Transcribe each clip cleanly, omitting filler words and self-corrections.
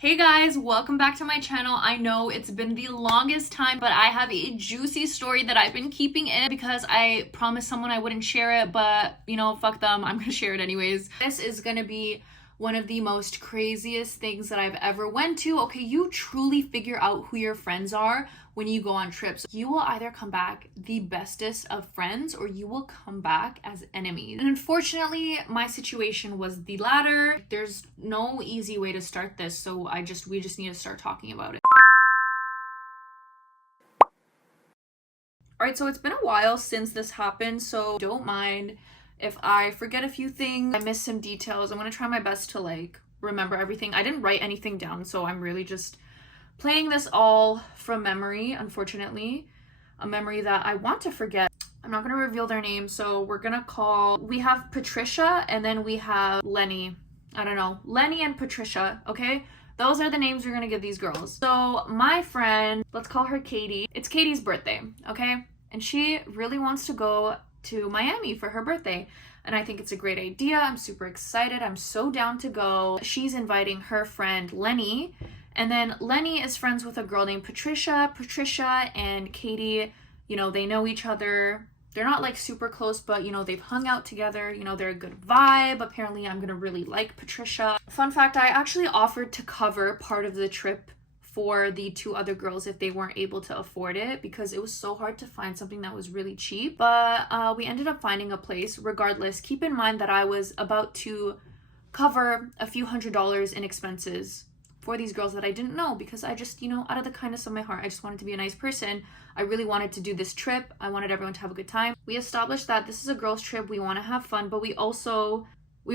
Hey guys, welcome back to my channel. I know it's been the longest time, but I have a juicy story that I've been keeping in because I promised someone I wouldn't share it, but you know, fuck them, I'm gonna share it anyways. This is gonna be one of the most craziest things that I've ever went to. Okay, you truly figure out who your friends are when you go on trips. You will either come back the bestest of friends or you will come back as enemies. And unfortunately, my situation was the latter. There's no easy way to start this, so we just need to start talking about it. Alright, so it's been a while since this happened, so don't mind if I forget a few things, I miss some details. I'm gonna try my best to remember everything. I didn't write anything down, so I'm really just playing this all from memory, unfortunately. A memory that I want to forget. I'm not gonna reveal their names, so we have Patricia and then we have Lenny. I don't know, Lenny and Patricia, okay? Those are the names we're gonna give these girls. So my friend, let's call her Katie. It's Katie's birthday, okay? And she really wants to go to Miami for her birthday. And I think it's a great idea. I'm super excited. I'm so down to go. She's inviting her friend Lenny. And then Lenny is friends with a girl named Patricia. Patricia and Katie, you know, they know each other. They're not like super close, but you know, they've hung out together. You know, they're a good vibe. Apparently, I'm gonna really like Patricia. Fun fact, I actually offered to cover part of the trip for the two other girls if they weren't able to afford it because it was so hard to find something that was really cheap. But we ended up finding a place. Regardless, keep in mind that I was about to cover a few $100s in expenses for these girls that I didn't know because I just, you know, out of the kindness of my heart, I just wanted to be a nice person. I really wanted to do this trip. I wanted everyone to have a good time. We established that this is a girls' trip. We want to have fun, but we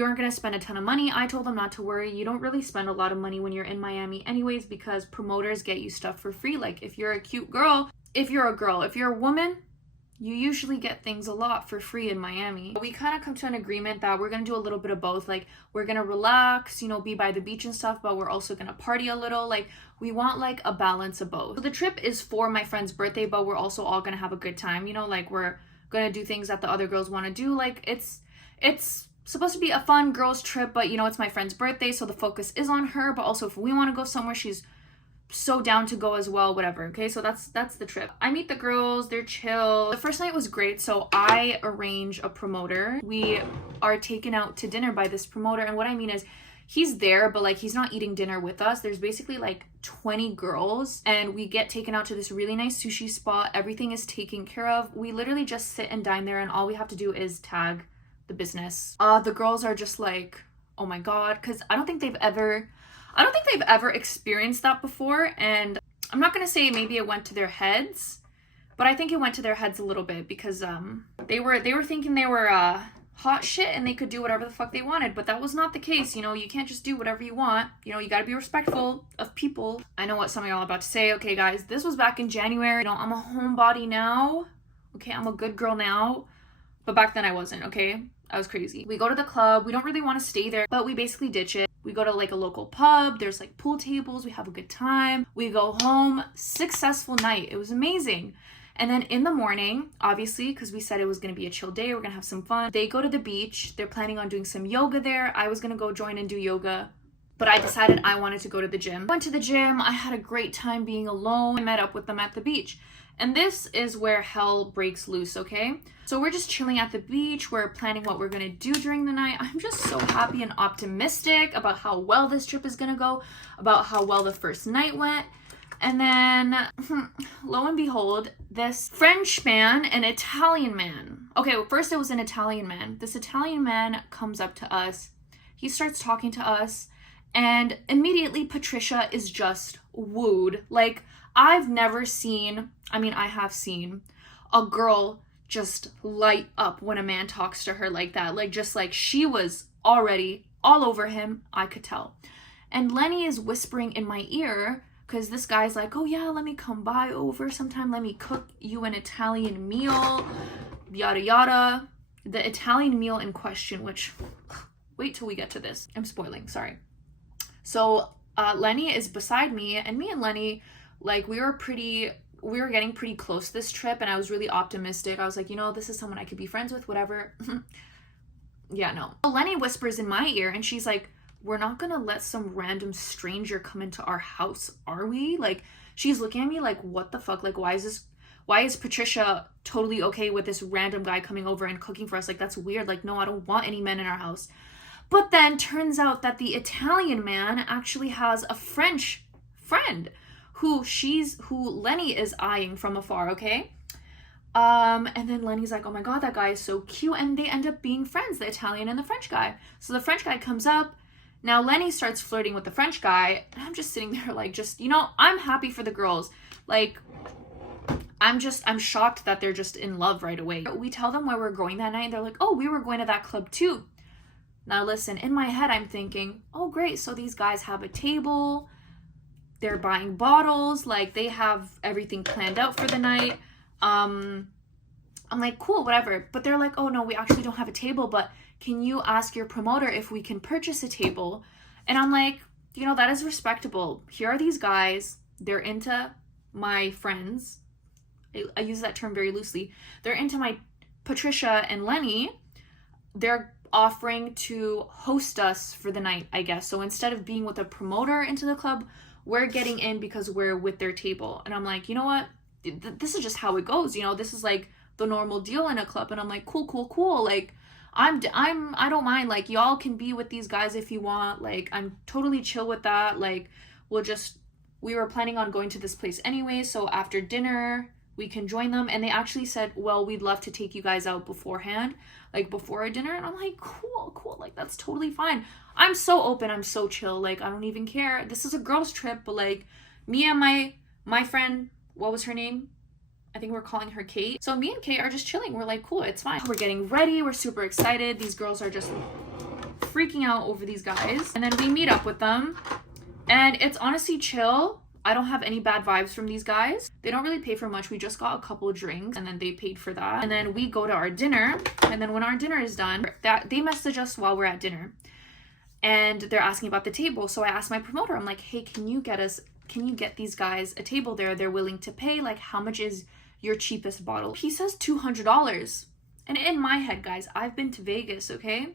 weren't going to spend a ton of money. I told them not to worry. You don't really spend a lot of money when you're in Miami anyways because promoters get you stuff for free. Like if you're a cute girl, if you're a woman, you usually get things a lot for free in Miami. We kind of come to an agreement that we're going to do a little bit of both. Like we're going to relax, you know, be by the beach and stuff, but we're also going to party a little. Like we want like a balance of both. So the trip is for my friend's birthday, but we're also all going to have a good time. You know, like we're going to do things that the other girls want to do. Like it's supposed to be a fun girls trip, but you know, it's my friend's birthday, so the focus is on her, but also if we want to go somewhere, she's so down to go as well, whatever. Okay, so that's the trip. I meet the girls, they're chill. The first night was great, so I arrange a promoter. We are taken out to dinner by this promoter, and what I mean is he's there, but like he's not eating dinner with us. There's basically like 20 girls and we get taken out to this really nice sushi spot. Everything is taken care of. We literally just sit and dine there and all we have to do is tag the business. The girls are just like, oh my god, because I don't think they've ever experienced that before. And I'm not gonna say maybe it went to their heads, but I think it went to their heads a little bit because they were thinking they were hot shit and they could do whatever the fuck they wanted, but that was not the case. You know, you can't just do whatever you want. You know, you gotta be respectful of people. I know what some of y'all are about to say. Okay guys, this was back in January. You know, I'm a homebody now. Okay, I'm a good girl now, but back then I wasn't. Okay, I was crazy. We go to the club. We don't really want to stay there, but we basically ditch it. We go to like a local pub. There's like pool tables. We have a good time. We go home. Successful night. It was amazing. And then in the morning, obviously, because we said it was going to be a chill day, we're going to have some fun. They go to the beach. They're planning on doing some yoga there. I was going to go join and do yoga, but I decided I wanted to go to the gym. Went to the gym. I had a great time being alone. I met up with them at the beach. And this is where hell breaks loose, okay? So we're just chilling at the beach. We're planning what we're gonna do during the night. I'm just so happy and optimistic about how well this trip is gonna go, about how well the first night went. And then, lo and behold, this French man, an Italian man. Okay, well, first it was an Italian man. This Italian man comes up to us. He starts talking to us. And immediately Patricia is just wooed. Like, I've never seen, I have seen a girl just light up when a man talks to her like that. Like, just like she was already all over him, I could tell. And Lenny is whispering in my ear, because this guy's like, oh yeah, let me come by over sometime. Let me cook you an Italian meal, yada yada. The Italian meal in question, which, wait till we get to this. I'm spoiling, sorry. So Lenny is beside me, and me and Lenny, like, we were getting pretty close this trip, and I was really optimistic. I was like, you know, this is someone I could be friends with, whatever. Yeah, no. Lenny whispers in my ear, and she's like, we're not gonna let some random stranger come into our house, are we? Like, she's looking at me like, what the fuck? Like, why is Patricia totally okay with this random guy coming over and cooking for us? Like, that's weird. Like, no, I don't want any men in our house. But then turns out that the Italian man actually has a French friend who Lenny is eyeing from afar, okay? And then Lenny's like, oh my god, that guy is so cute. And they end up being friends, the Italian and the French guy. So the French guy comes up. Now Lenny starts flirting with the French guy. And I'm just sitting there like, just, you know, I'm happy for the girls. Like, I'm shocked that they're just in love right away. We tell them where we're going that night. And they're like, oh, we were going to that club too. Now listen, in my head, I'm thinking, oh great, so these guys have a table. They're buying bottles. Like, they have everything planned out for the night. I'm like, cool, whatever. But they're like, oh no, we actually don't have a table, but can you ask your promoter if we can purchase a table? And I'm like, you know, that is respectable. Here are these guys. They're into my friends. I use that term very loosely. They're into my Patricia and Lenny. They're offering to host us for the night, I guess. So instead of being with a promoter into the club, we're getting in because we're with their table. And I'm like, you know what? This is just how it goes. You know, this is like the normal deal in a club. And I'm like, cool. Like, I don't mind. Like, y'all can be with these guys if you want. Like, I'm totally chill with that. Like, we were planning on going to this place anyway. So after dinner, we can join them. And they actually said, well, we'd love to take you guys out beforehand, like before our dinner. And I'm like, cool. Like, that's totally fine. I'm so open. I'm so chill. Like, I don't even care. This is a girls trip, but like me and my friend, what was her name? I think we're calling her Kate. So me and Kate are just chilling. We're like, cool, it's fine. We're getting ready. We're super excited. These girls are just freaking out over these guys. And then we meet up with them. And it's honestly chill. I don't have any bad vibes from these guys. They don't really pay for much. We just got a couple of drinks and then they paid for that. And then we go to our dinner. And then when our dinner is done, they message us while we're at dinner. And they're asking about the table. So I asked my promoter, I'm like, hey, can you get these guys a table there? They're willing to pay. Like, how much is your cheapest bottle? He says $200. And in my head, guys, I've been to Vegas, okay?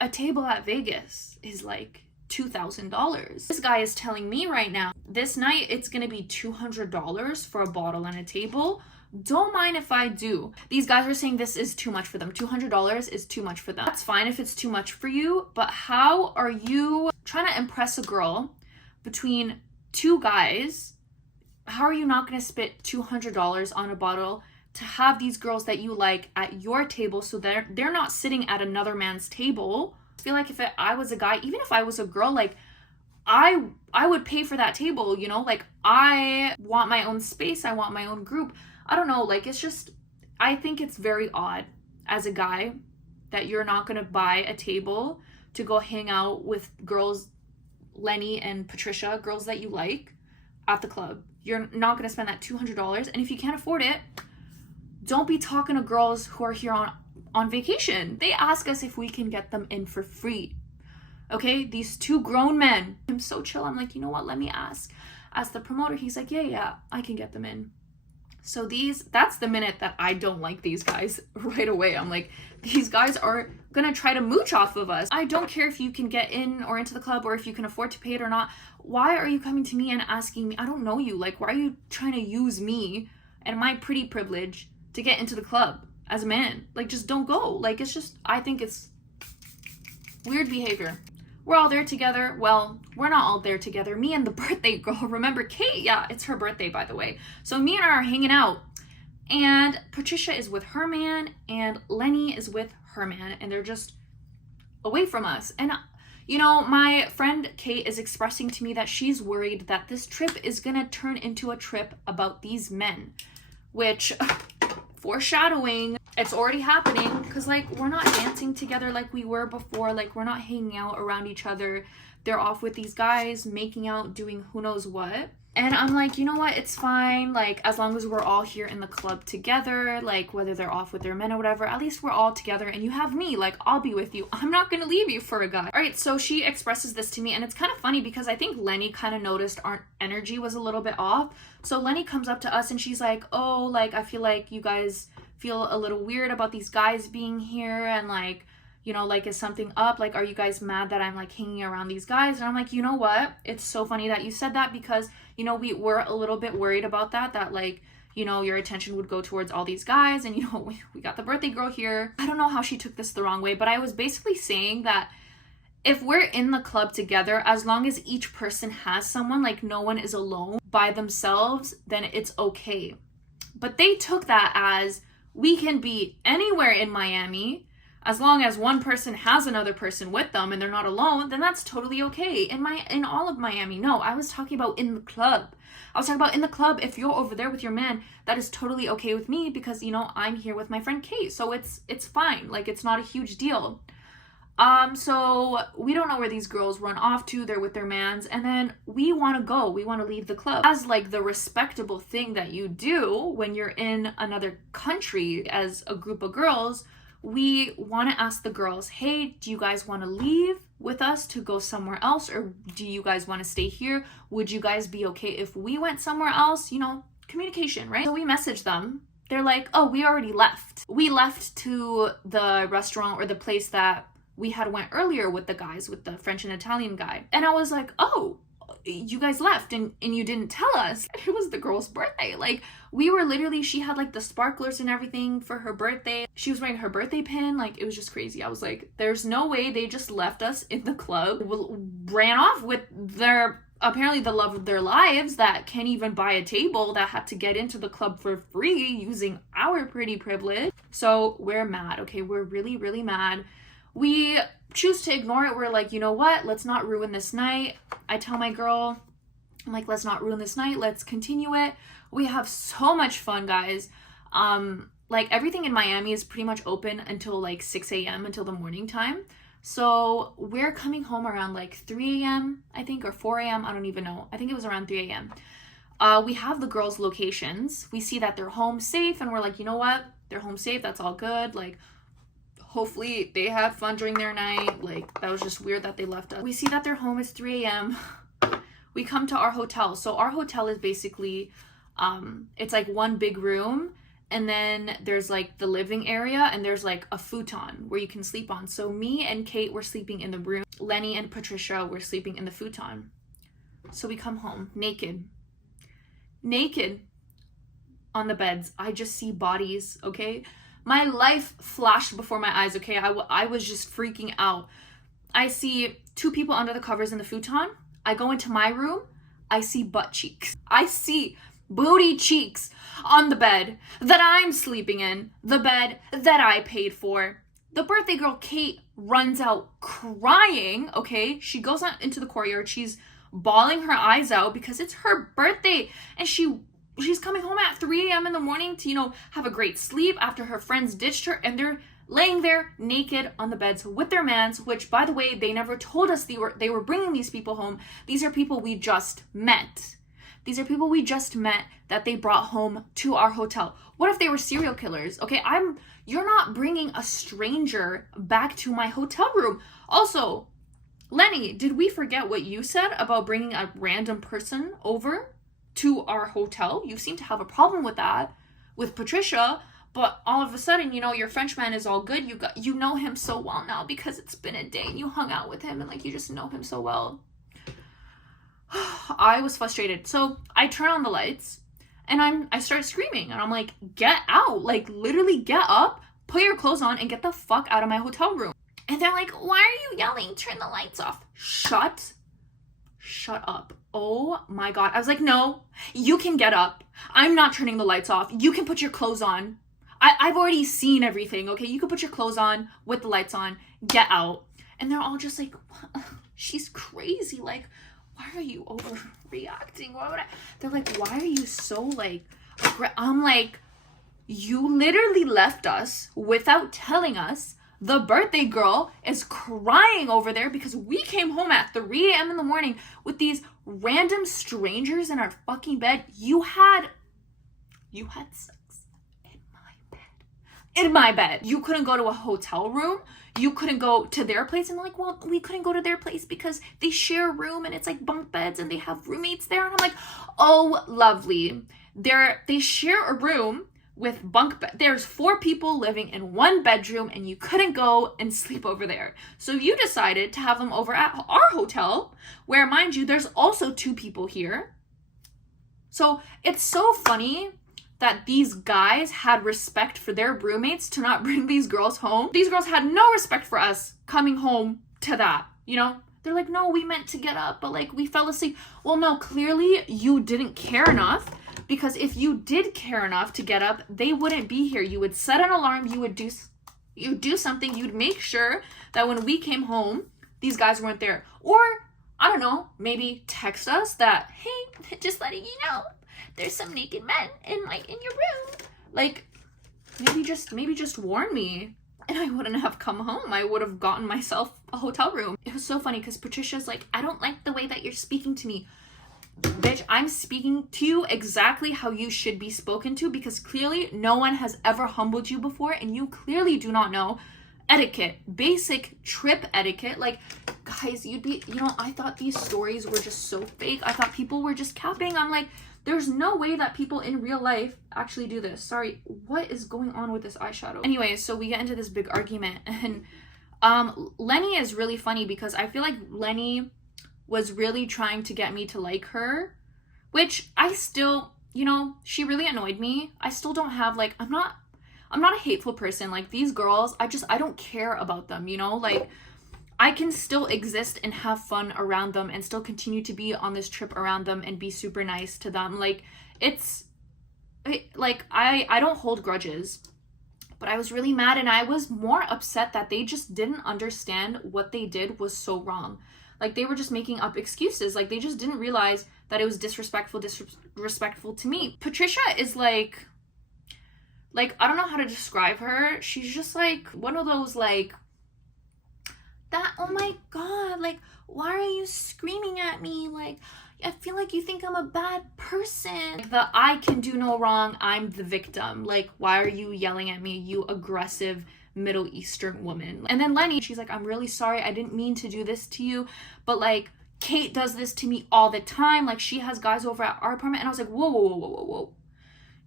A table at Vegas is like $2,000. This guy is telling me right now, this night it's gonna be $200 for a bottle and a table. Don't mind if I do. These guys are saying this is too much for them. $200 is too much for them. That's fine if it's too much for you, but how are you trying to impress a girl between two guys? How are you not going to spit $200 on a bottle to have these girls that you like at your table so they're not sitting at another man's table? I feel like if I was a guy, even if I was a girl, like I would pay for that table, you know? Like, I want my own space. I want my own group. I don't know. Like, it's just, I think it's very odd as a guy that you're not going to buy a table to go hang out with girls, Lenny and Patricia, girls that you like, at the club. You're not going to spend that $200. And if you can't afford it, don't be talking to girls who are here on vacation. They ask us if we can get them in for free. Okay, these two grown men. I'm so chill. I'm like, you know what? Let me ask the promoter. He's like, yeah, I can get them in. So that's the minute that I don't like these guys right away. I'm like, these guys are gonna try to mooch off of us. I don't care if you can get in or into the club or if you can afford to pay it or not. Why are you coming to me and asking me? I don't know you. Like, why are you trying to use me and my pretty privilege to get into the club as a man? Like, just don't go. Like, it's just, I think it's weird behavior. We're all there together. Well, we're not all there together. Me and the birthday girl. Remember Kate? Yeah, it's her birthday, by the way. So me and her are hanging out. And Patricia is with her man. And Lenny is with her man. And they're just away from us. And, you know, my friend Kate is expressing to me that she's worried that this trip is going to turn into a trip about these men. Which, foreshadowing, it's already happening, because like, we're not dancing together like we were before. Like, we're not hanging out around each other. They're off with these guys, making out, doing who knows what. And I'm like, you know what, it's fine. Like, as long as we're all here in the club together, like whether they're off with their men or whatever, at least we're all together and you have me. Like, I'll be with you. I'm not gonna leave you for a guy. All right, so she expresses this to me, and it's kind of funny because I think Lenny kind of noticed our energy was a little bit off. So Lenny comes up to us and she's like, oh, like, I feel like you guys feel a little weird about these guys being here, and like, you know, like, is something up? Like, are you guys mad that I'm like hanging around these guys? And I'm like, you know what? It's so funny that you said that, because, you know, we were a little bit worried about that like, you know, your attention would go towards all these guys, and, you know, we got the birthday girl here. I don't know how she took this the wrong way, but I was basically saying that if we're in the club together, as long as each person has someone, like no one is alone by themselves, then it's okay. But they took that as we can be anywhere in Miami, as long as one person has another person with them and they're not alone, then that's totally okay. In all of Miami. No, I was talking about in the club. I was talking about in the club. If you're over there with your man, that is totally okay with me, because, you know, I'm here with my friend Kate. So it's fine. Like, it's not a huge deal. So we don't know where these girls run off to. They're with their mans, and then we want to go. We want to leave the club. As like the respectable thing that you do when you're in another country as a group of girls, we want to ask the girls, hey, do you guys want to leave with us to go somewhere else, or do you guys want to stay here? Would you guys be okay if we went somewhere else? You know, communication, right? So we message them. They're like, oh, we already left. We left to the restaurant or the place that we had went earlier with the guys, with the French and Italian guy. And I was like, oh, you guys left and you didn't tell us. It was the girl's birthday. Like, we were literally, she had like the sparklers and everything for her birthday. She was wearing her birthday pin. Like, it was just crazy. I was like, there's no way they just left us in the club, ran off with their, apparently the love of their lives, that can't even buy a table, that had to get into the club for free using our pretty privilege. So we're mad. Okay, we're really, really mad. We choose to ignore it. We're like, you know what? Let's not ruin this night. I tell my girl, I'm like, let's not ruin this night. Let's continue it. We have so much fun, guys. Like, everything in Miami is pretty much open until like 6 a.m. until the morning time. So we're coming home around like 3 a.m. I think, or 4 a.m. I don't even know. I think it was around 3 a.m. We have the girls' locations. We see that they're home safe, and we're like, you know what? They're home safe. That's all good. Like, hopefully they had fun during their night. Like, that was just weird that they left us. We see that their home is 3 a.m. We come to our hotel. So our hotel is basically, it's like one big room, and then there's like the living area, and there's like a futon where you can sleep on. So me and Kate were sleeping in the room. Lenny and Patricia were sleeping in the futon. So we come home naked on the beds. I just see bodies, okay? My life flashed before my eyes, okay? I was just freaking out. I see two people under the covers in the futon. I go into my room. I see butt cheeks. I see booty cheeks on the bed that I'm sleeping in, the bed that I paid for. The birthday girl, Kate, runs out crying, okay? She goes out into the courtyard. She's bawling her eyes out because it's her birthday, and she's coming home at 3 a.m. in the morning to, you know, have a great sleep after her friends ditched her, and they're laying there naked on the beds with their mans, which, by the way, they never told us they were bringing these people home. These are people we just met. These are people we just met that they brought home to our hotel. What if they were serial killers? Okay, you're not bringing a stranger back to my hotel room. Also, Lenny, did we forget what you said about bringing a random person over to our hotel? You seem to have a problem with that with Patricia, but all of a sudden, you know, your Frenchman is all good. You know him so well now because it's been a day and you hung out with him, and like, you just know him so well. I was frustrated. So I turn on the lights and I start screaming, and I'm like, get out, like, literally get up, put your clothes on, and get the fuck out of my hotel room. And they're like, why are you yelling? Turn the lights off. Shut up. Oh my God. I was like, no, you can get up. I'm not turning the lights off. You can put your clothes on. I've already seen everything, okay? You can put your clothes on with the lights on. Get out. And they're all just like, she's crazy. Like, why are you overreacting? They're like, why are you so like, I'm like, you literally left us without telling us. The birthday girl is crying over there because we came home at 3 a.m. in the morning with these random strangers in our fucking bed. You had sex in my bed. In my bed. You couldn't go to a hotel room. You couldn't go to their place. And like, well, we couldn't go to their place because they share a room and it's like bunk beds and they have roommates there. And I'm like, oh, lovely. They share a room with bunk bed. There's 4 people living in 1 bedroom and you couldn't go and sleep over there. So you decided to have them over at our hotel, where, mind you, there's also 2 people here. So it's so funny that these guys had respect for their roommates to not bring these girls home. These girls had no respect for us coming home to that, you know? They're like, no, we meant to get up, but like we fell asleep. Well, no, clearly you didn't care enough, because if you did care enough to get up, they wouldn't be here. You would set an alarm, you'd do something, you'd make sure that when we came home, these guys weren't there. Or, I don't know, maybe text us that, hey, just letting you know, there's some naked men in your room. Like, maybe just warn me, and I wouldn't have come home. I would have gotten myself a hotel room. It was so funny because Patricia's like, I don't like the way that you're speaking to me. Bitch, I'm speaking to you exactly how you should be spoken to, because clearly no one has ever humbled you before, and you clearly do not know etiquette, basic trip etiquette. Like, guys, I thought these stories were just so fake. I thought people were just capping. I'm like, there's no way that people in real life actually do this. Sorry, what is going on with this eyeshadow? Anyway, so we get into this big argument, and Lenny is really funny because I feel like Lenny was really trying to get me to like her, which I still, she really annoyed me. I still don't have, like, I'm not a hateful person. Like, these girls, I don't care about them, like, I can still exist and have fun around them and still continue to be on this trip around them and be super nice to them. Like, I don't hold grudges, but I was really mad, and I was more upset that they just didn't understand what they did was so wrong. Like, they were just making up excuses. Like, they just didn't realize that it was disrespectful to me. Patricia is like, I don't know how to describe her. She's just like one of those, like, that, oh my God, like, why are you screaming at me? Like, I feel like you think I'm a bad person. Like, the I can do no wrong, I'm the victim. Like, why are you yelling at me, you aggressive Middle Eastern woman? And then Lenny, she's like, I'm really sorry, I didn't mean to do this to you, but like, Kate does this to me all the time. Like, she has guys over at our apartment. And I was like, whoa.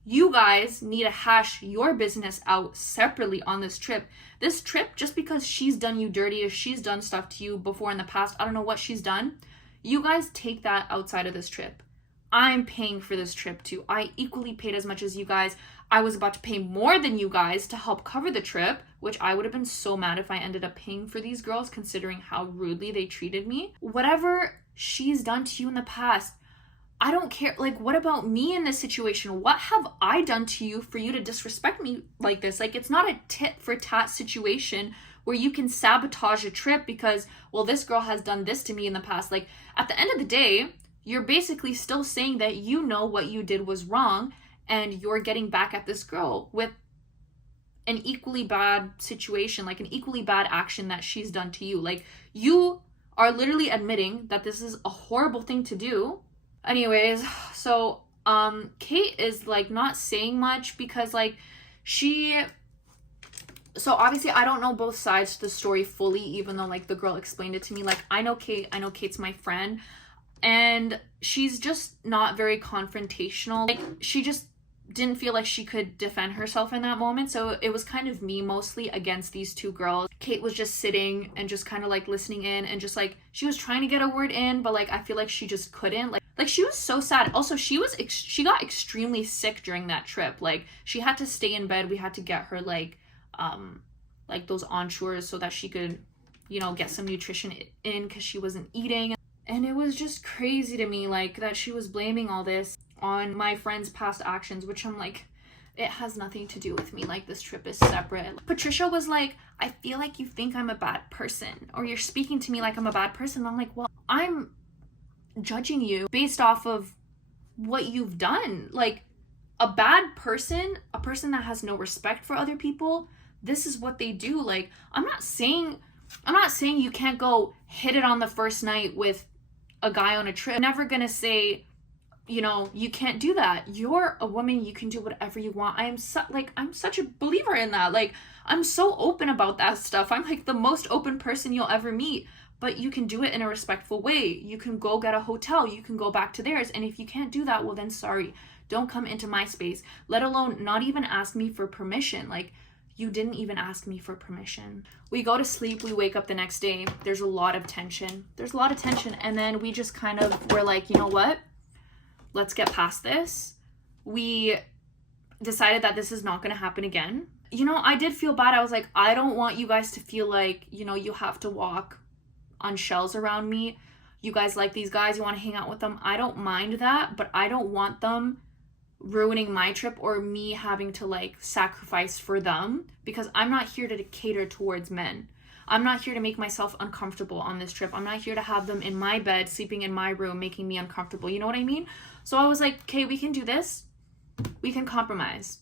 You guys need to hash your business out separately on this trip. This trip, just because she's done you dirty, if she's done stuff to you before in the past, I don't know what she's done, you guys take that outside of this trip. I'm paying for this trip too. I equally paid as much as you guys. I was about to pay more than you guys to help cover the trip, which I would have been so mad if I ended up paying for these girls, considering how rudely they treated me. Whatever she's done to you in the past, I don't care. Like, what about me in this situation? What have I done to you for you to disrespect me like this? Like, it's not a tit for tat situation where you can sabotage a trip because, well, this girl has done this to me in the past. Like, at the end of the day, you're basically still saying that you know what you did was wrong, and you're getting back at this girl with an equally bad situation, like an equally bad action that she's done to you. Like, you are literally admitting that this is a horrible thing to do. Anyways, so Kate is like not saying much because like so obviously I don't know both sides to the story fully, even though like the girl explained it to me. Like, I know Kate's my friend, and she's just not very confrontational. Like, she just didn't feel like she could defend herself in that moment. So it was kind of me mostly against these 2 girls. Kate was just sitting and just kind of like listening in, and just like she was trying to get a word in, but like I feel like she just couldn't. Like she was so sad. Also, she got extremely sick during that trip. Like, she had to stay in bed. We had to get her like those ensures so that she could, get some nutrition in because she wasn't eating. And it was just crazy to me, like, that she was blaming all this on my friend's past actions, which I'm like, it has nothing to do with me. Like, this trip is separate. Patricia was like, I feel like you think I'm a bad person, or you're speaking to me like I'm a bad person. I'm like, well, I'm judging you based off of what you've done. Like, a bad person, a person that has no respect for other people, this is what they do. Like, I'm not saying you can't go hit it on the first night with a guy on a trip. I'm never gonna say, you can't do that. You're a woman, you can do whatever you want. I'm such a believer in that. Like, I'm so open about that stuff. I'm like the most open person you'll ever meet. but you can do it in a respectful way. You can go get a hotel, you can go back to theirs, and if you can't do that, well then sorry, don't come into my space, let alone not even ask me for permission. Like, you didn't even ask me for permission. We go to sleep, we wake up the next day, there's a lot of tension, and then we just kind of were like, you know what, let's get past this. We decided that this is not going to happen again. You know, I did feel bad. I was like, I don't want you guys to feel like, you know, you have to walk on shells around me. You guys like these guys, you want to hang out with them. I don't mind that, but I don't want them ruining my trip or me having to like sacrifice for them, because I'm not here to cater towards men. I'm not here to make myself uncomfortable on this trip. I'm not here to have them in my bed, sleeping in my room, making me uncomfortable. You know what I mean? So I was like, okay, we can do this. We can compromise.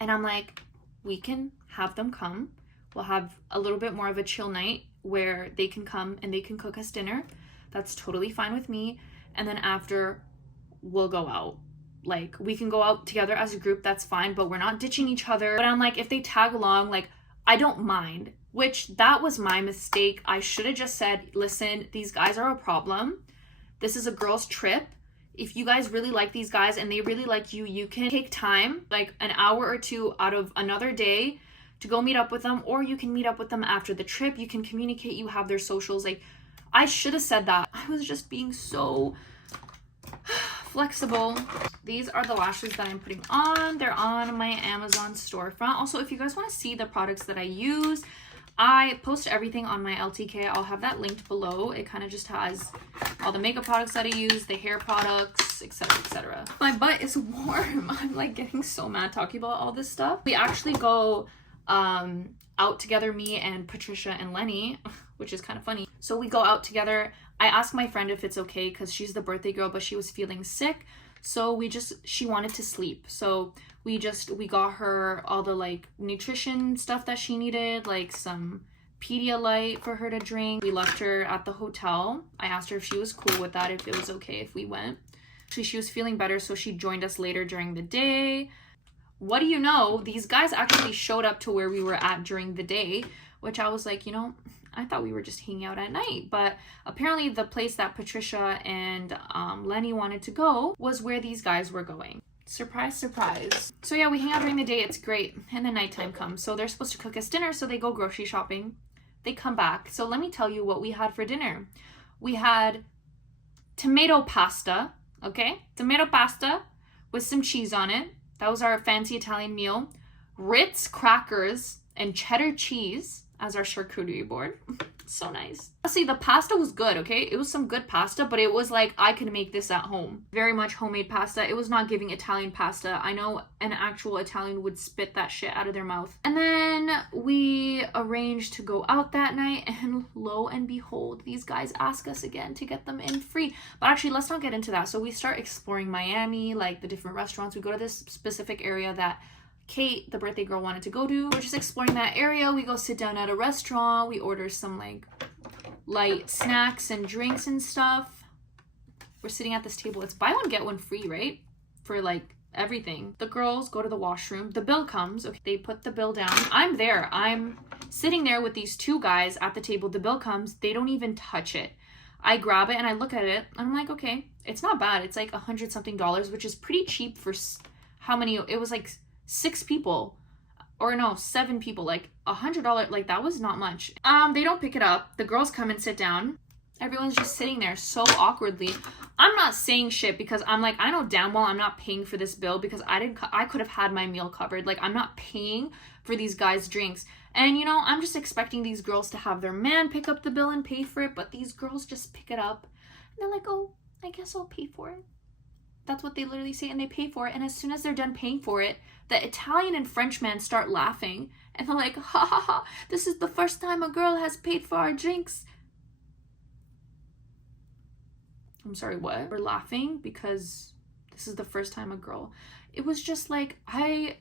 And I'm like, we can have them come. We'll have a little bit more of a chill night where they can come and they can cook us dinner. That's totally fine with me. And then after, we'll go out. Like, we can go out together as a group, that's fine, but we're not ditching each other. But I'm like, if they tag along, like, I don't mind. Which, that was my mistake. I should have just said, listen, these guys are a problem. This is a girls' trip. If you guys really like these guys and they really like you, you can take time, like an hour or two out of another day to go meet up with them, or you can meet up with them after the trip. You can communicate, you have their socials. Like, I should have said that. I was just being so flexible. These are the lashes that I'm putting on. They're on my Amazon storefront. Also, if you guys want to see the products that I use, I post everything on my LTK. I'll have that linked below. It kind of just has all the makeup products that I use, the hair products, etc, etc. My butt is warm. I'm like getting so mad talking about all this stuff. We actually go out together, me and Patricia and Lenny, which is kind of funny. So we go out together. I asked my friend if it's okay because she's the birthday girl, but she was feeling sick. So she wanted to sleep. So we got her all the like nutrition stuff that she needed, like some Pedialyte for her to drink. We left her at the hotel. I asked her if she was cool with that, if it was okay if we went. Actually, she was feeling better, so she joined us later during the day. What do you know? These guys actually showed up to where we were at during the day, which I was like, you know, I thought we were just hanging out at night. But apparently the place that Patricia and Lenny wanted to go was where these guys were going. Surprise, surprise. So yeah, we hang out during the day. It's great. And then nighttime comes. So they're supposed to cook us dinner. So they go grocery shopping. They come back. So let me tell you what we had for dinner. We had tomato pasta. Okay? Tomato pasta with some cheese on it. That was our fancy Italian meal. Ritz crackers and cheddar cheese as our charcuterie board. So nice. Honestly, the pasta was good, okay? It was some good pasta, but it was like, I could make this at home. Very much homemade pasta. It was not giving Italian pasta. I know an actual Italian would spit that shit out of their mouth. And then we arranged to go out that night, and lo and behold, these guys ask us again to get them in free. But actually, let's not get into that. So we start exploring Miami, like the different restaurants. We go to this specific area that Kate, the birthday girl, wanted to go to. We're just exploring that area. We go sit down at a restaurant. We order some like light snacks and drinks and stuff. We're sitting at this table. It's buy one, get one free, right? For like everything. The girls go to the washroom. The bill comes. Okay, they put the bill down. I'm there. I'm sitting there with these two guys at the table. The bill comes. They don't even touch it. I grab it and I look at it. I'm like, okay, it's not bad. It's like $100 something, which is pretty cheap for how many? It was like 6 people, or no, 7 people, like $100, like that was not much. They don't pick it up. The girls come and sit down. Everyone's just sitting there so awkwardly. I'm not saying shit because I'm like, I know damn well I'm not paying for this bill because I could have had my meal covered. Like, I'm not paying for these guys' drinks. And you know, I'm just expecting these girls to have their man pick up the bill and pay for it, but these girls just pick it up and they're like, oh, I guess I'll pay for it. That's what they literally say, and they pay for it. And as soon as they're done paying for it, the Italian and French men start laughing. And they're like, ha ha ha, this is the first time a girl has paid for our drinks. I'm sorry, what? We're laughing because this is the first time a girl. It was just like, I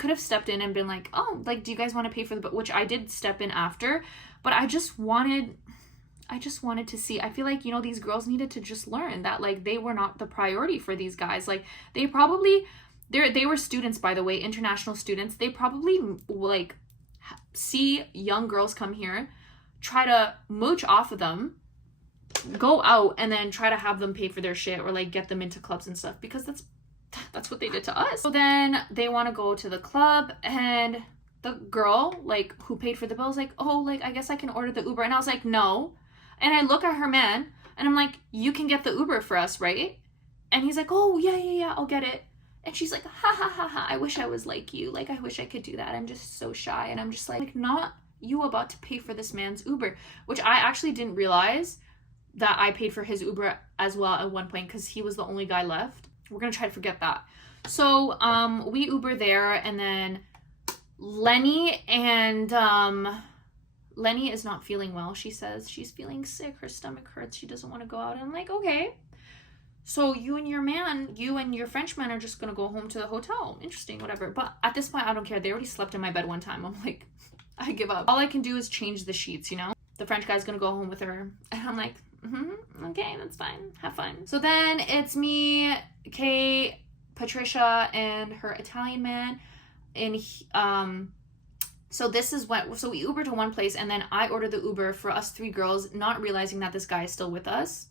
could have stepped in and been like, oh, like, do you guys want to pay for the bill? Which I did step in after. But I just wanted to see. I feel like, you know, these girls needed to just learn that, like, they were not the priority for these guys. Like, they were students, by the way, international students. They probably, like, see young girls come here, try to mooch off of them, go out, and then try to have them pay for their shit or like get them into clubs and stuff, because that's what they did to us. So then they want to go to the club, and the girl like who paid for the bill is like, oh, like I guess I can order the Uber. And I was like, no. And I look at her man and I'm like, you can get the Uber for us, right? And he's like, oh yeah, I'll get it. And she's like, ha ha ha ha, I wish I was like you, like I wish I could do that, I'm just so shy. And I'm just like, not you about to pay for this man's Uber, which I actually didn't realize that I paid for his Uber as well at one point, because he was the only guy left. We're gonna try to forget that. So we Uber there, and then Lenny is not feeling well. She says she's feeling sick, her stomach hurts, she doesn't want to go out. And I'm like, okay, so you and your French man are just gonna go home to the hotel. Interesting, whatever. But at this point, I don't care. They already slept in my bed one time. I'm like, I give up. All I can do is change the sheets, you know? The French guy's gonna go home with her. And I'm like, okay, that's fine. Have fun. So then it's me, Kate, Patricia, and her Italian man. And so this is what, so we Uber to one place, and then I ordered the Uber for us 3 girls, not realizing that this guy is still with us.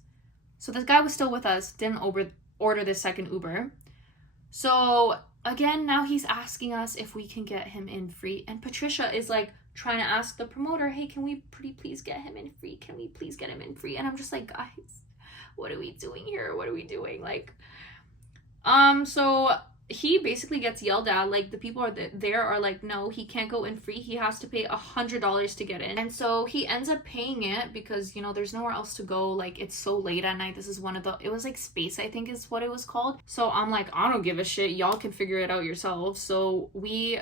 So this guy was still with us, didn't order this second Uber. So again, now he's asking us if we can get him in free. And Patricia is like trying to ask the promoter, hey, can we pretty please get him in free? Can we please get him in free? And I'm just like, guys, what are we doing here? What are we doing? Like, so he basically gets yelled at. Like, the people there are like, no, he can't go in free. He has to pay $100 to get in. And so he ends up paying it because, you know, there's nowhere else to go. Like, it's so late at night. This is one of the, it was like Space, I think is what it was called. So I'm like, I don't give a shit. Y'all can figure it out yourselves. So we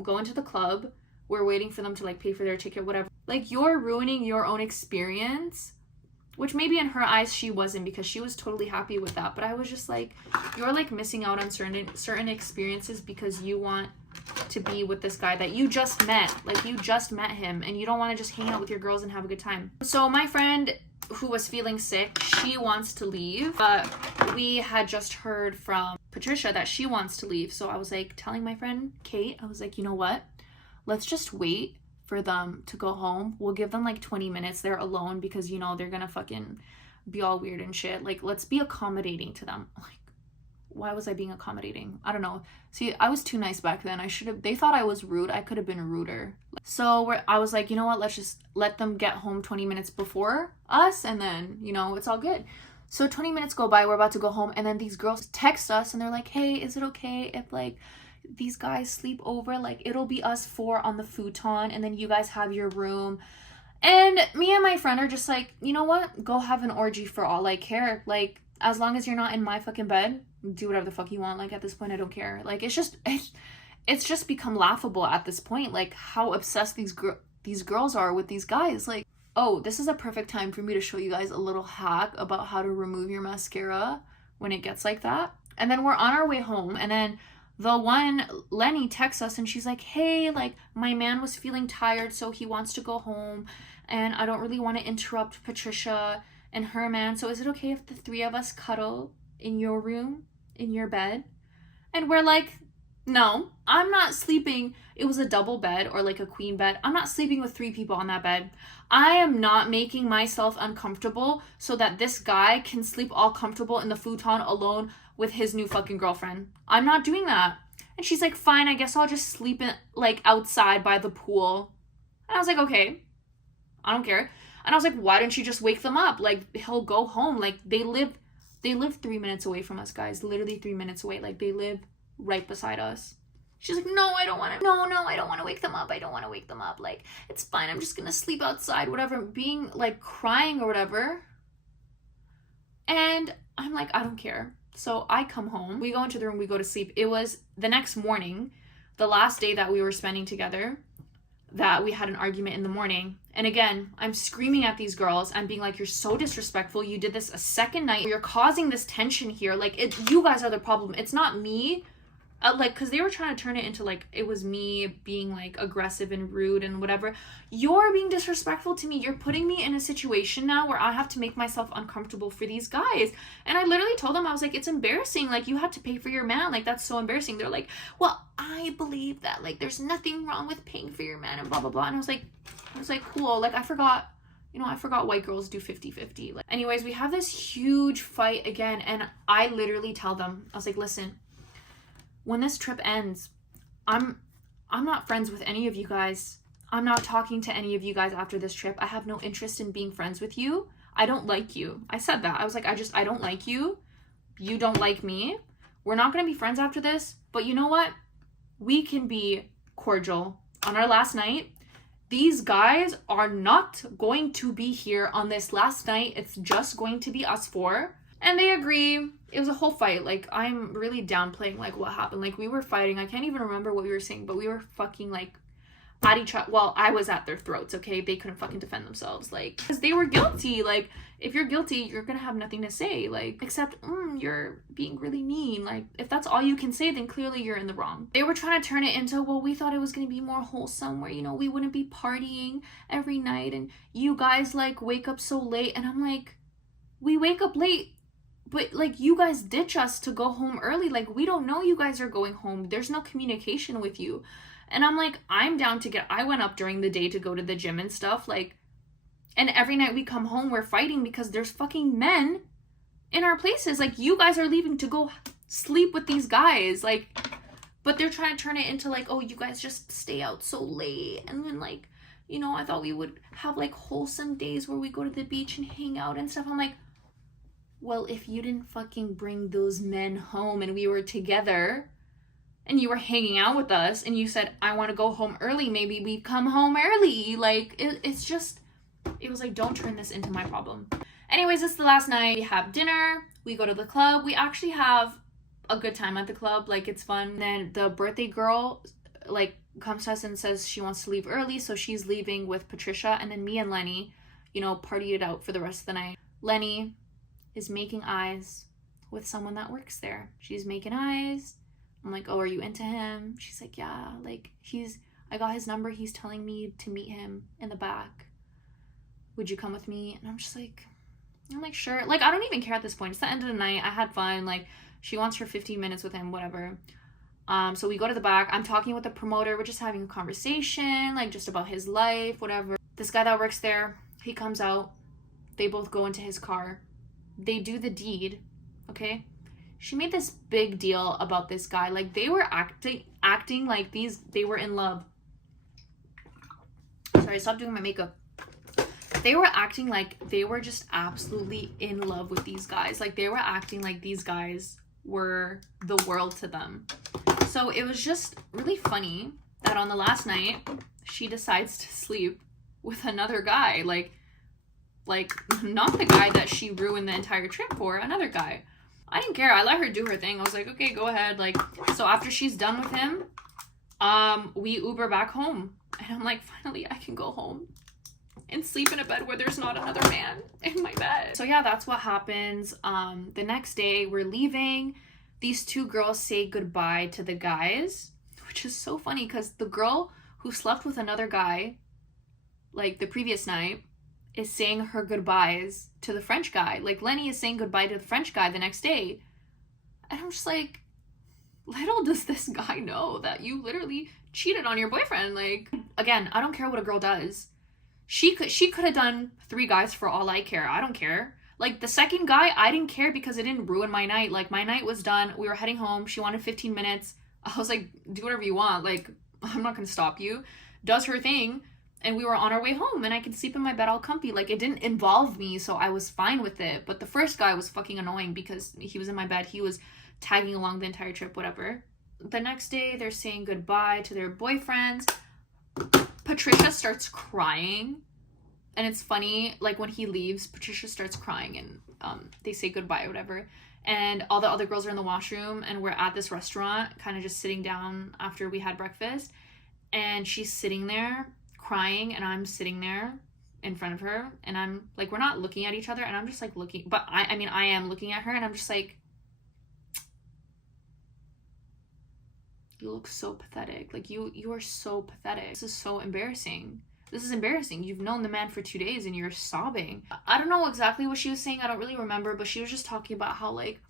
go into the club. We're waiting for them to like pay for their ticket, whatever. Like, you're ruining your own experience. Which maybe in her eyes she wasn't, because she was totally happy with that. But I was just like, you're like missing out on certain experiences because you want to be with this guy that you just met. Like, you just met him and you don't want to just hang out with your girls and have a good time. So my friend who was feeling sick, she wants to leave. But we had just heard from Patricia that she wants to leave. So I was like telling my friend Kate, I was like, you know what? Let's just wait for them to go home. We'll give them like 20 minutes. They're alone because, you know, they're gonna fucking be all weird and shit. Like, let's be accommodating to them. Like, why was I being accommodating? I don't know. See, I was too nice back then. They thought I was rude. I could have been ruder. So I was like, you know what? Let's just let them get home 20 minutes before us, and then, you know, it's all good. So 20 minutes go by, we're about to go home, and then these girls text us and they're like, hey, is it okay if like these guys sleep over? Like, it'll be us 4 on the futon, and then you guys have your room. And me and my friend are just like, you know what? Go have an orgy for all I care. Like, as long as you're not in my fucking bed, do whatever the fuck you want. Like, at this point, I don't care. Like, it's just become laughable at this point. Like, how obsessed these girls are with these guys. Like, oh, this is a perfect time for me to show you guys a little hack about how to remove your mascara when it gets like that. And then we're on our way home, and then the one, Lenny, texts us and she's like, hey, like, my man was feeling tired, so he wants to go home, and I don't really want to interrupt Patricia and her man, so is it okay if the 3 of us cuddle in your room, in your bed? And we're like, no, I'm not sleeping. It was a double bed or like a queen bed. I'm not sleeping with 3 people on that bed. I am not making myself uncomfortable so that this guy can sleep all comfortable in the futon alone with his new fucking girlfriend. I'm not doing that. And she's like, fine, I guess I'll just sleep in like outside by the pool. And I was like, okay, I don't care. And I was like, why don't you just wake them up? Like, he'll go home. Like, they live 3 minutes away from us, guys. Literally 3 minutes away. Like, they live right beside us. She's like, no, I don't want to. No, I don't want to wake them up. I don't want to wake them up. Like, it's fine. I'm just going to sleep outside, whatever. Being like crying or whatever. And I'm like, I don't care. So I come home. We go into the room. We go to sleep. It was the next morning, the last day that we were spending together, that we had an argument in the morning. And again, I'm screaming at these girls. I'm being like, you're so disrespectful. You did this a second night. You're causing this tension here. Like, you guys are the problem. It's not me. Like, because they were trying to turn it into like it was me being like aggressive and rude and whatever. You're being disrespectful to me. You're putting me in a situation now where I have to make myself uncomfortable for these guys. And I literally told them, I was like, it's embarrassing. Like, you had to pay for your man. Like, that's so embarrassing. They're like, well, I believe that like there's nothing wrong with paying for your man and blah blah blah. And I was like, cool. Like, I forgot you know, I forgot white girls do 50-50. Like, anyways, we have this huge fight again, and I literally tell them, I was like, listen, when this trip ends, I'm not friends with any of you guys. I'm not talking to any of you guys after this trip. I have no interest in being friends with you. I don't like you. I said that. I was like, I don't like you. You don't like me. We're not going to be friends after this. But you know what? We can be cordial. On our last night, these guys are not going to be here on this last night. It's just going to be us four. And they agree. It was a whole fight. Like, I'm really downplaying, like, what happened. Like, we were fighting. I can't even remember what we were saying, but we were fucking, like, at each other. Well, I was at their throats, okay? They couldn't fucking defend themselves. Like, because they were guilty. Like, if you're guilty, you're gonna have nothing to say. Like, except, you're being really mean. Like, if that's all you can say, then clearly you're in the wrong. They were trying to turn it into, well, we thought it was gonna be more wholesome, where, you know, we wouldn't be partying every night, and you guys, like, wake up so late. And I'm like, we wake up late, but, like, you guys ditch us to go home early. Like, we don't know you guys are going home. There's no communication with you. And I'm like, I'm down to I went up during the day to go to the gym and stuff, like, and every night we come home, we're fighting because there's fucking men in our places. Like, you guys are leaving to go sleep with these guys, like, but they're trying to turn it into, like, oh, you guys just stay out so late. And then, like, you know, I thought we would have, like, wholesome days where we go to the beach and hang out and stuff. I'm like, well, if you didn't fucking bring those men home and we were together and you were hanging out with us and you said, I want to go home early, maybe we come home early. Like, it's just, it was like, don't turn this into my problem. Anyways, it's the last night. We have dinner. We go to the club. We actually have a good time at the club. Like, it's fun. And then the birthday girl, like, comes to us and says she wants to leave early. So she's leaving with Patricia. And then me and Lenny, you know, party it out for the rest of the night. Lenny is making eyes with someone that works there. She's making eyes. I'm like, oh, are you into him? She's like, yeah, like, I got his number. He's telling me to meet him in the back. Would you come with me? And I'm like, sure. Like, I don't even care at this point. It's the end of the night. I had fun. Like, she wants her 15 minutes with him, whatever. So we go to the back. I'm talking with the promoter. We're just having a conversation, like, just about his life, whatever. This guy that works there, he comes out. They both go into his car. They do the deed, okay? She made this big deal about this guy. Like, they were acting like they were in love. Sorry, stop doing my makeup. They were acting like they were just absolutely in love with these guys. Like, they were acting like these guys were the world to them. So it was just really funny that on the last night, she decides to sleep with another guy. Like not the guy that she ruined the entire trip for, another guy. I didn't care. I let her do her thing. I was like, okay, go ahead. Like, so after she's done with him, we Uber back home. And I'm like, finally, I can go home and sleep in a bed where there's not another man in my bed. So yeah, that's what happens. The next day, we're leaving. These two girls say goodbye to the guys, which is so funny because the girl who slept with another guy, like, the previous night, is saying her goodbyes to the French guy. Like, Lenny is saying goodbye to the French guy the next day. And I'm just like, little does this guy know that you literally cheated on your boyfriend. Like, again, I don't care what a girl does. She could have done 3 guys for all I care. I don't care. Like, the second guy, I didn't care because it didn't ruin my night. Like, my night was done. We were heading home. She wanted 15 minutes. I was like, do whatever you want. Like, I'm not going to stop you. Does her thing. And we were on our way home, and I could sleep in my bed all comfy. Like, it didn't involve me, so I was fine with it. But the first guy was fucking annoying because he was in my bed. He was tagging along the entire trip, whatever. The next day, they're saying goodbye to their boyfriends. Patricia starts crying. And it's funny, like, when he leaves, Patricia starts crying, and they say goodbye or whatever. And all the other girls are in the washroom, and we're at this restaurant, kind of just sitting down after we had breakfast. And she's sitting there crying, and I'm sitting there in front of her, and I'm like, we're not looking at each other, and I'm just like looking, but I am looking at her, and I'm just like, you look so pathetic. Like, you are so pathetic. This is so embarrassing. This is embarrassing. You've known the man for 2 days and you're sobbing. I don't know exactly what she was saying. I don't really remember, but she was just talking about how, like,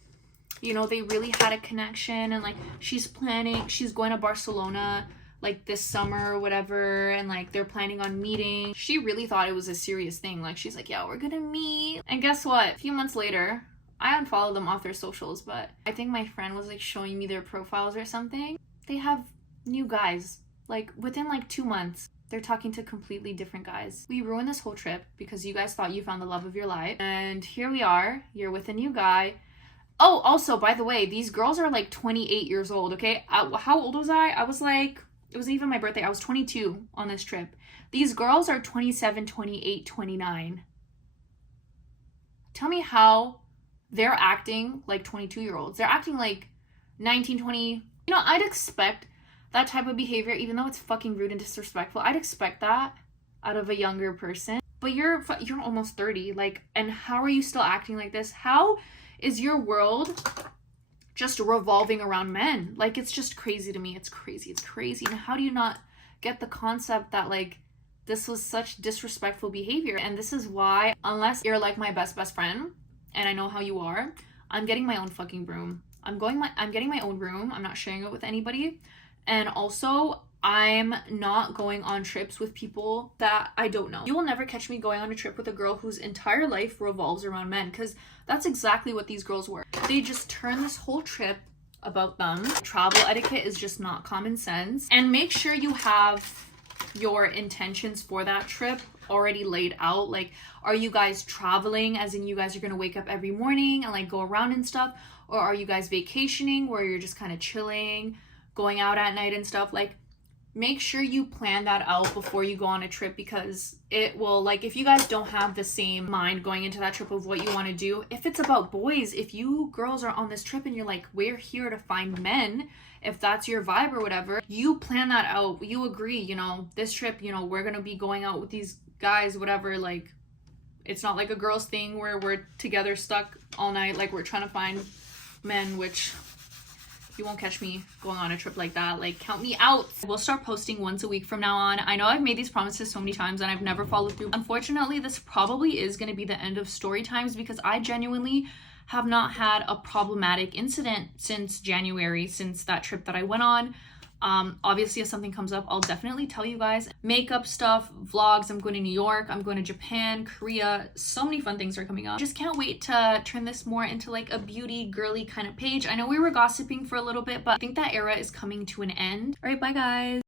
you know, they really had a connection, and like she's going to Barcelona like this summer or whatever, and like they're planning on meeting. She really thought it was a serious thing. Like she's like, yeah, we're gonna meet. And guess what? A few months later, I unfollowed them off their socials, but I think my friend was like showing me their profiles or something. They have new guys. Like within like 2 months, they're talking to completely different guys. We ruined this whole trip because you guys thought you found the love of your life. And here we are, you're with a new guy. Oh, also, by the way, these girls are like 28 years old, okay? How old was I? I was like, it wasn't even my birthday. I was 22 on this trip. These girls are 27, 28, 29. Tell me how they're acting like 22-year-olds. They're acting like 19, 20. You know, I'd expect that type of behavior, even though it's fucking rude and disrespectful. I'd expect that out of a younger person. But you're almost 30. Like, and how are you still acting like this? How is your world just revolving around men? Like, it's just crazy to me. It's crazy. And how do you not get the concept that like this was such disrespectful behavior? And this is why, unless you're like my best friend, and I know how you are, I'm getting my own fucking broom. I'm getting my own room. I'm not sharing it with anybody. And also, I'm not going on trips with people that I don't know. You will never catch me going on a trip with a girl whose entire life revolves around men, because that's exactly what these girls were. They just turn this whole trip about them. Travel etiquette is just not common sense. And make sure you have your intentions for that trip already laid out. Like, are you guys traveling as in you guys are gonna wake up every morning and like go around and stuff? Or are you guys vacationing where you're just kind of chilling, going out at night and stuff? Like, make sure you plan that out before you go on a trip, because it will, like, if you guys don't have the same mind going into that trip of what you want to do, if it's about boys, if you girls are on this trip and you're like, we're here to find men, if that's your vibe or whatever, you plan that out. You agree, you know, this trip, you know, we're going to be going out with these guys, whatever. Like, it's not like a girls thing where we're together stuck all night, like we're trying to find men, which you won't catch me going on a trip like that. Like, count me out. We'll start posting once a week from now on. I know I've made these promises so many times and I've never followed through. Unfortunately, this probably is going to be the end of story times, because I genuinely have not had a problematic incident since January, since that trip that I went on. Obviously, if something comes up, I'll definitely tell you guys. Makeup stuff, vlogs, I'm going to New York, I'm going to Japan, Korea, so many fun things are coming up. Just can't wait to turn this more into like a beauty girly kind of page. I know we were gossiping for a little bit, but I think that era is coming to an end. All right, bye guys.